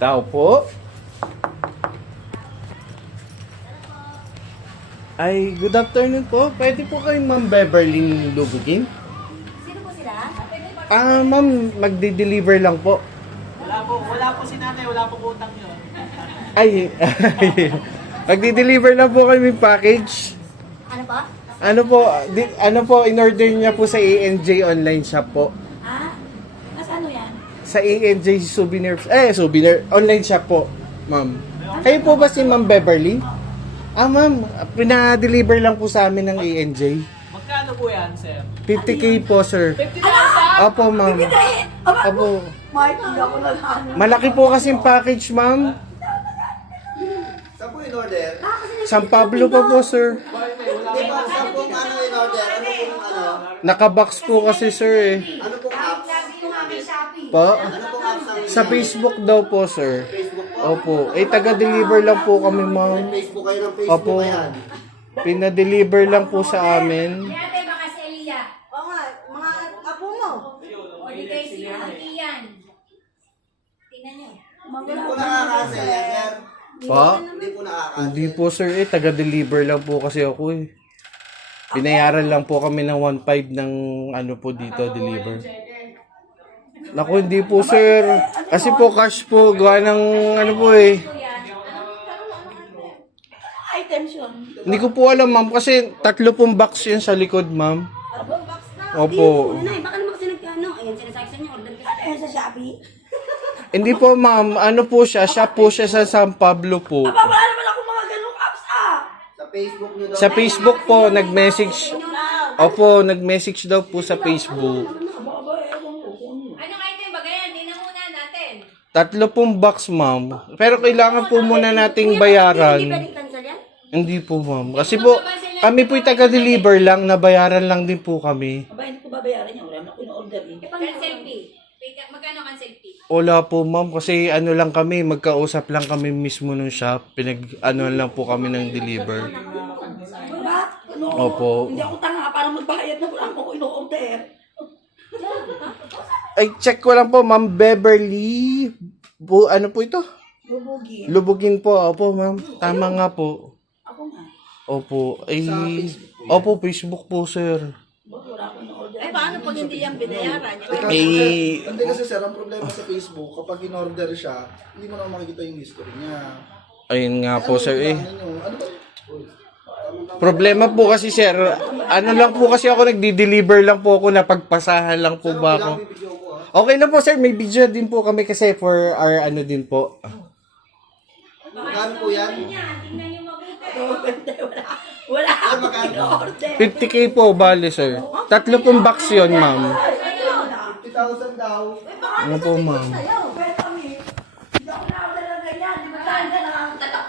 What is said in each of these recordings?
Tao po. Ay, good afternoon po. Pwede po kayo Ma'am Beverly lubugin? Sino po sila? Ma'am, magde-deliver lang po. Wala po si nanay, wala po utang yun. Ay, magde-deliver lang po kami package. Ano po? Ano po, in-order niya po sa ANJ online shop po. Ah? Mas ano yan? Sa ANJ souvenir, online shop po, ma'am. Kayo po ba si Ma'am Beverly? Ma'am, pina-deliver lang po sa amin ng ANJ. Magkano po yan, sir? 50k po, sir. 50,000? Opo, ma'am. Opo. Mike, hindi ako nag-ano. Malaki po kasing package, ma'am. Saan po in-order? San Pablo pa po, sir. Di ba, saan po ano in-order? Ano pong ano? Nakabox po kasi, sir, eh. Ano pong apps? Yung aming Shopee. Po? Ano pong apps ang Sa Facebook daw po, sir. Facebook po? Opo. Taga-deliver lang po kami, ma'am. Facebook kayo ng Facebook Opo. ba yan? Pina-deliver lang po sa amin. Ate, baka si Elia. Oo nga, mga apo mo. O di kayo si Ian. Tingnan nyo. Hindi po nakaka-cancel yan, sir. Pa? Hindi po nakaka-cancel. Hindi po, sir, taga-deliver lang po kasi ako, eh. Binayaran lang po kami ng 1.5 ng ano po dito, deliver. Naku, hindi po, sir. Kasi po, cash po. Gawa ng ano po, eh. Items yun. Hindi ko po alam, ma'am. Kasi 3 pong box yun sa likod, ma'am. Box na. Opo. Nanay, baka naman kasi nagkano. Ayan, sinasabi sa inyo, order ka. Ayan sa Shopee. Hindi po, ma'am. Ano po siya? Siya po siya sa San Pablo po. Aba, wala naman ako mga ganung apps Sa Facebook nyo daw. Sa Facebook po, nag-message. Opo, nag-message daw po sa Facebook. Anong item ba ganyan? Tingnan muna natin. 3 pong box, ma'am. Pero kailangan po muna nating Hindi bayaran. pwedeng cancel yan? Hindi po, ma'am. Kasi po, kami po'y taga-deliver lang, nabayaran lang din po kami. Aba, hindi ko babayaran yun. Wala na ko in-order eh. Cancel fee. Magkano cancel fee? Wala po, ma'am. Kasi ano lang kami, magkausap lang kami mismo nung shop. Ano lang po kami ng deliver. Aba, ano? Opo. Hindi ako tanga para magbayad na wala ko in-order. Ay, check ko lang po, Ma'am Beverly. Ano po ito? Bubugin. Lubugin po. Opo, ma'am. Tama nga po. Ako nga. Opo. Opo, Facebook po, sir. Wala ko in-order. Eh, paano pag hindi yan binayaran? Hindi kasi sir, ang problema sa Facebook, kapag in-order siya, hindi mo na makikita yung history niya. Ayun nga po, sir. Ano ba? Problema po kasi, sir. Ano lang po kasi ako, nagdi-deliver lang po ako, napagpasahan lang po ba ako. Video ko Okay lang po, sir. May video din po kami kasi for our ano din po. Magkano po yan? Tingnan nyo mabuti. Wala ako in-order. 50k po, bale, sir. 3 pong box yun, ma'am. 50,000 daw. Ano po, ma'am? Pero kami, hindi ako na-order ng ganyan. Di ba saan ka nakakatalak?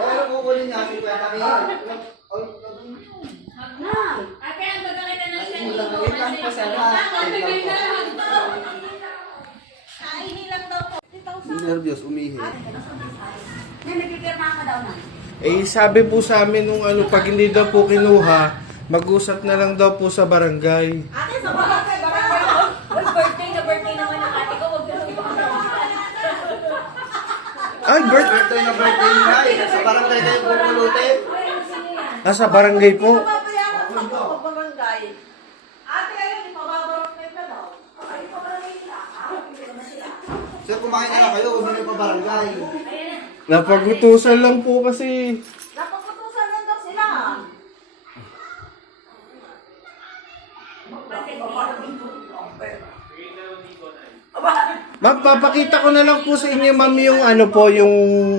Pero kukunin niya, 50 kayo. Ate, ang gagawin na ng send Wait lang po, sir. Nervyos, umihi. May nagpipirma ka daw na. Sabi po sa amin nung ano, pag hindi daw po kinuha, mag-usap na lang daw po sa barangay. Ate, sa barangay. Birthday naman ng ate ko. Huwag ka Ay, Birthday na birthday niya. Sa barangay kayo pupulutin. Nasa barangay po. Papayaran mo ako sa barangay. Ate, ayun, ipababarok na ito daw. Ay, ipabarangay sila. Sir, kumain na lang kayo, huwag nyo pa barangay. Napagutusan lang po kasi. Napagputusan lang daw sila. Ma'am, papakita ko na lang po sa inyo, ma'am, yung ano po, yung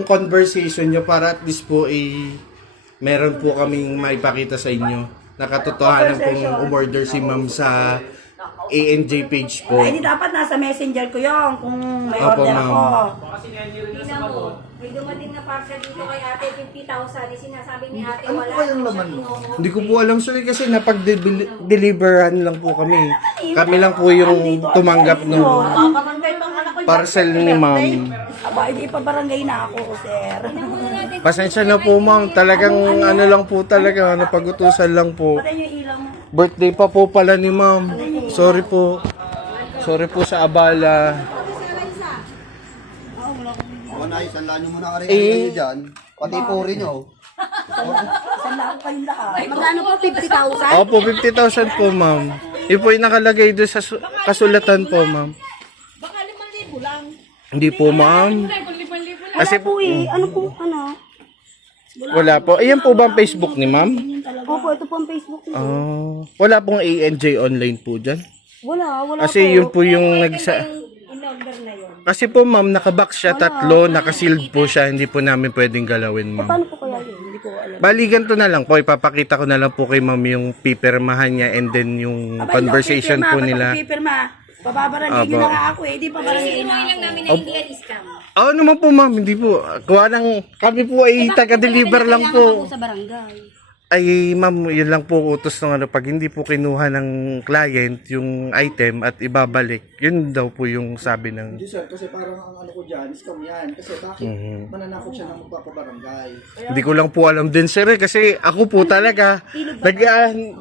conversation nyo para at least po meron po kaming maipakita sa inyo. Nakatotohanan pong umorder si ma'am sa ANJ page po. Ay, di dapat nasa messenger ko yung kung may Opo, order ma'am. ako. Tingnan mo. May dumating na parcel dito kay ate, 50,000. Sinasabi ni ate, Ano wala. po kayang laman mo? Hindi ko po alam, sir, kasi napag-deliveran lang po kami. Kami lang po yung tumanggap ng Barangay pang anak ko yung parcel ni ma'am. Aba, hindi pa barangay na ako, sir. Pasensya na po, ma'am. Talagang ano lang po talaga, napagutusan lang po. Patay yung ilaw mo. Birthday pa po pala ni ma'am. Sorry po. Sorry po sa abala. Ako na, isang lang nyo muna ka rin Eh. dyan. Pati puri nyo. Isang lang kayong lahat. Magkano po? 50,000? Opo, 50,000 po, ma'am. Yun po yung nakalagay doon sa kasulatan po, ma'am. Baka 5,000 lang. Hindi po, ma'am. Kasi Po eh, ano po, ano? wala po. Ayan po ba ang Facebook ni ma'am? Opo, ito po ang Facebook niya. Wala pong ANJ online po dyan. Wala po. Kasi yun po yung nagsa... In-order na yun. Kasi po ma'am, nakabox siya tatlo, nakasealed po siya, hindi po namin pwedeng galawin, ma'am. Paano po kaya yun? Hindi ko alam. Bali, ganito na lang po, ipapakita ko na lang po kay ma'am yung pipirmahan niya and then yung conversation po nila. Pipirma. Pababarangay Apo. nyo na nga ako eh. Di pa barangay na Sinuhay lang ako. namin na hindi yan scam. Oo naman po ma'am, hindi po. Kuha ng, kami po ay taga-deliver lang po. Sa barangay. Ay ma'am, yun lang po utos ng ano, pag hindi po kinuha ng client yung item at ibabalik, yun daw po yung sabi ng... Hindi sir, kasi parang ang ano ko dyan, scam yan. Kasi bakit mananakot siya ng magpapabarangay? Hindi ko lang po alam din sir kasi ako po talaga,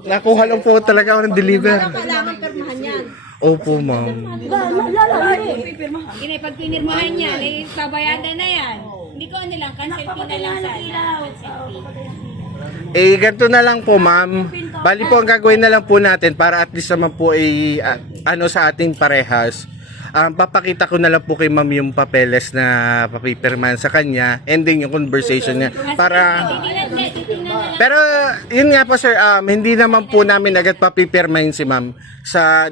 nakuha lang po talaga ako ng deliver. Kailangan permahan yan. Opo ma'am. Yun ay pag pinirmahan niya, ay babayadan na yan. Hindi ko ano lang, cancel fee na lang sana. Cancel fee. Eh, ganito na lang po, ma'am. Bali po, ang gagawin na lang po natin para at least naman po ay ano sa ating parehas. Papakita ko na lang po kay ma'am yung papeles na papipirmahan sa kanya and then yung conversation niya para... Titingnan na lang. Pero, yun nga po sir, hindi naman po namin agad papipirmahin si ma'am.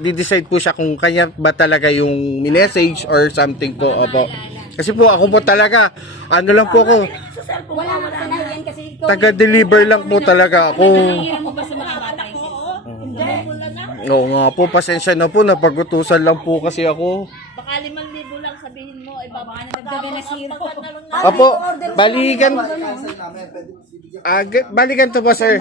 Di-decide po siya kung kanya ba talaga yung message or something po. Opo. Kasi po, ako po talaga, ano lang po ako, Wala mo sa yan kasi ikaw. taga-deliver lang po talaga ako. Nangihiram mo ba sa mga bata yung cellphone? Oo nga po, pasensya na po, napagutusan lang po kasi ako. Baka 5,000 lang sabihin mo. Ay, Baka na nagdaga na zero. Opo, balikan. Cancel namin, pwede bibigyan. Balikan to po, sir.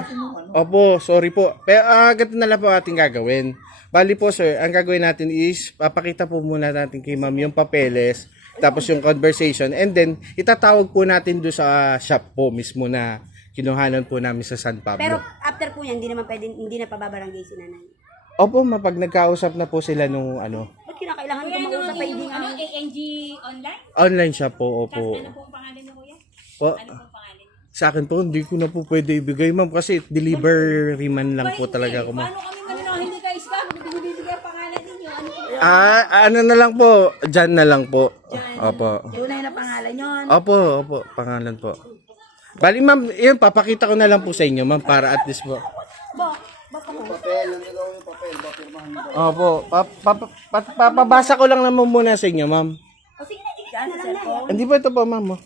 Opo, sorry po. Pero ganito na lang po ating gagawin. Bali po, sir, ang gagawin natin is, papakita po muna natin kay ma'am yung papeles, tapos yung conversation, and then, itatawag po natin doon sa shop po mismo na kinuhanan po namin sa San Pablo. Pero after po yan, hindi naman pwede, hindi na pababarangay si nanay. Opo, mapag nagkausap na po sila nung ano, Ba't kinakailangan ko Ano mag-usap pa hindi nga? ano, ANG online? online shop po, opo. Ano pong pangalan niyo kuya? Po, Ano pong pangalan niyo? sa akin po, hindi ko na po pwede ibigay, ma'am, kasi delivery man lang po talaga ako, ma'am. Paano kami mananaw hindi kayo scam? Hindi bibigyan ang pangalan ninyo. Ano po? Ano na lang po, dyan na lang po. Opo. Tunay na pangalan yon. Opo, pangalan po. Bali ma'am, yun, papakita ko na lang po sa inyo, ma'am, para at least po. Papel, ang nagawa yung papel, papirmahan mo. Opo, papabasa ko lang naman muna sa inyo, ma'am. O sige na, ikaw na lang na. Hindi po ito po, ma'am. Oh.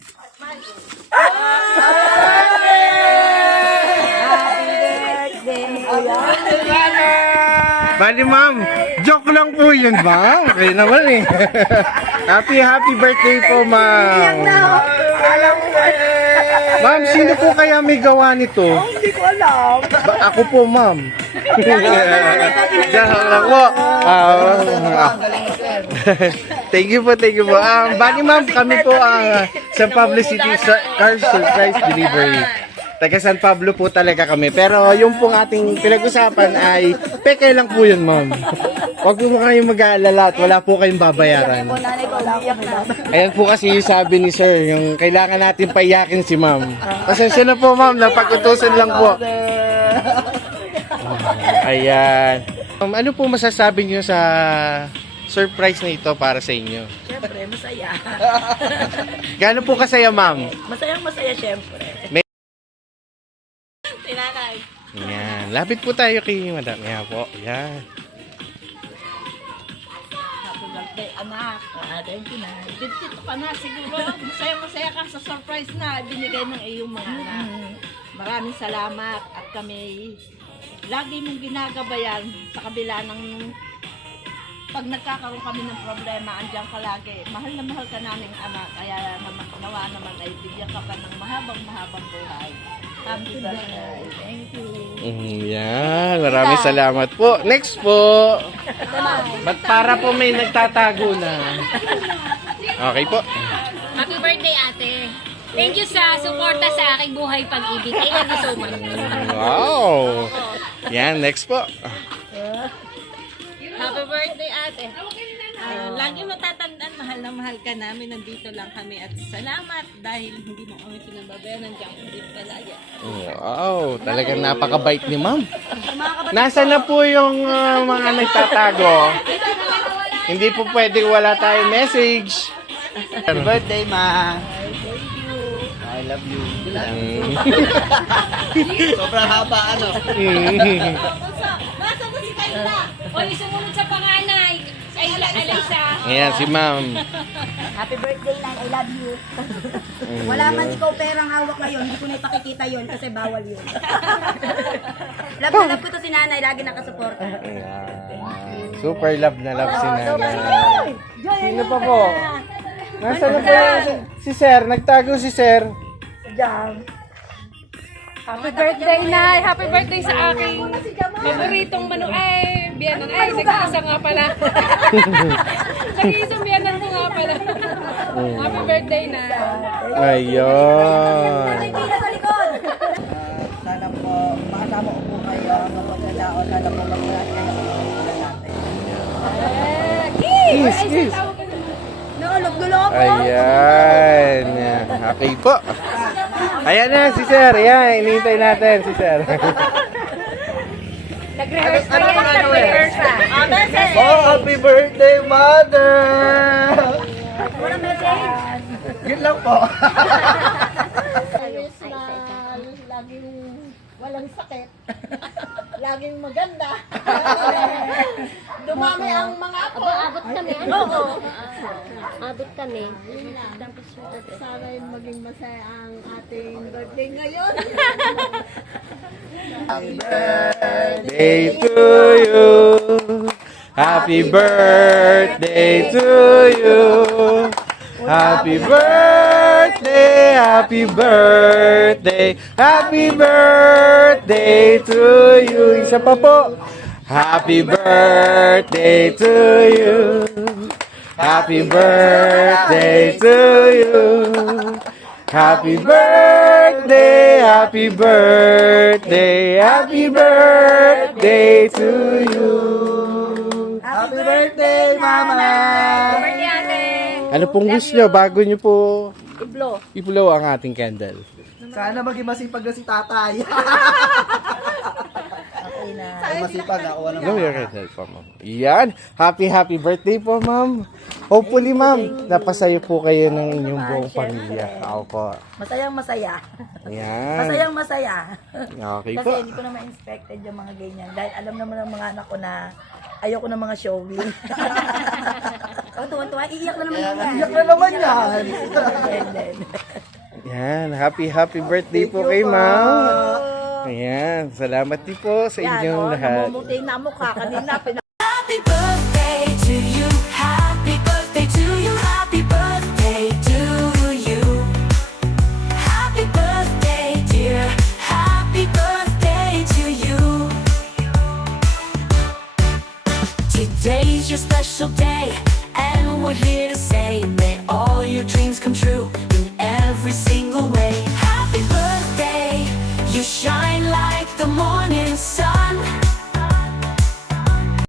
Bali ma'am, joke lang po yun ba? Okay naman eh. Happy birthday po, ma'am. Ma'am, sino po kaya may gawa nito? Hindi ko alam. Ako po, ma'am. Diyan lang po. Thank you po. Bali ma'am, kami po ang San Pablo City Car Surprise Delivery. Taga San Pablo po talaga kami. Pero yung pong ating pinag-usapan ay peke lang po yun, ma'am. Huwag po kayong mag-aalala at wala po kayong babayaran. Nanay ko, umiyak na. Ayan po kasi yung sabi ni sir, yung kailangan natin paiyakin si ma'am. Pasensya na po, ma'am, napag-utusan lang po. Ayan. Ano po masasabi niyo sa surprise na ito para sa inyo? Siyempre, masaya. Gaano po kasaya, ma'am? Masayang masaya, siyempre. Tinanay. Ayan. Lapit po tayo kay madam. Ayan po. Ayan. Happy birthday, anak. Thank you na. Dito ka na, siguro. Masaya ka sa surprise na binigay ng iyong mga anak. Maraming salamat at kami lagi mong ginagabayan sa kabila ng pag nagkakaroon kami ng problema, andiyan ka lagi. Mahal na mahal ka naming anak. Kaya naman, nawa naman ay bigyan ka pa ng mahabang buhay. Happy birthday. Thank you. Yan. Maraming salamat po. Next po. Ba't para po may nagtatago na? Okay po. Happy birthday, ate. Thank you sa suporta sa aking buhay pag-ibig. I love you so much. Wow. Yan. Next po. Happy birthday, ate. Lagi mo tatandaan, mahal na mahal ka namin. Nandito lang kami at salamat dahil hindi mo kami pinababayan. Nandiyan ko din palagi. Wow, talagang napakabait ni ma'am. Nasaan na po yung mga nagtatago? Hindi po pwedeng wala tayong message. Happy birthday, ma. I love you. Sobrang haba, ano? Nasa mo si Kayla? O, sumunod sa panganay. Ay, Alaysa. Ayan, si ma'am. Happy birthday, Nan. I love you. Wala man ikaw perang hawak ngayon. Hindi ko na ipakikita yun kasi bawal yun. Love na love ko to si nanay. Lagi nakasuporta. Super love na love si nanay. Sino pa po? Nasaan na po yung si sir? Nagtago si sir. Happy birthday, Nay! Happy birthday sa aking paboritong ay, biyanan. Ay, nag-iisa nga pala. Nag-iisang biyanan ko nga pala. Happy birthday, Nay! Ayun. Pila sa likod. Sana po, makasama ko po kayo hanggang magkalaon. Sana po magkalaan kayo natin. Kiss, kiss. Nakalog-dulo ako. Ayan. Okay po. Ayan na si sir. Ayan, inihintay natin si sir. Nag-rehearse pa yan. Nag-rehearse pa. Oh, happy birthday, mother! Wala message. Yun lang po. Ayos na laging walang sakit. Laging maganda. Dumami ang mga apo. Abot kami. Oo. Abot kami. Sana maging masaya ang ating birthday ngayon. Day to you. Happy birthday to you. Happy birthday, happy birthday, happy birthday to you. Isa pa po. Happy birthday to you. Happy birthday to you. Happy birthday, happy birthday, happy birthday to you. Happy birthday, mama! Birthday, ate! Ano pong wish nyo bago nyo po Iblo. i-blow ang ating candle? Sana maging masipag na si tatay. Ay, masipag ako. Blow your candle po, ma'am. Yan. Happy birthday po, ma'am. Hopefully, ma'am, napasaya po kayo ng inyong buong pamilya. Ako po. Masayang masaya. Yan. Masayang masaya. Okay Kasi po. hindi ko naman expected yung mga ganyan. Dahil alam naman ng mga anak ko na ayoko ng mga showy. Oh, tuwan-tuwa. Iiyak na naman yan. Iyak na naman yan. Yan. Happy birthday po kay ma'am. Ayan. Salamat din po sa inyong lahat. Namumuti na mukha kanina. Happy birthday!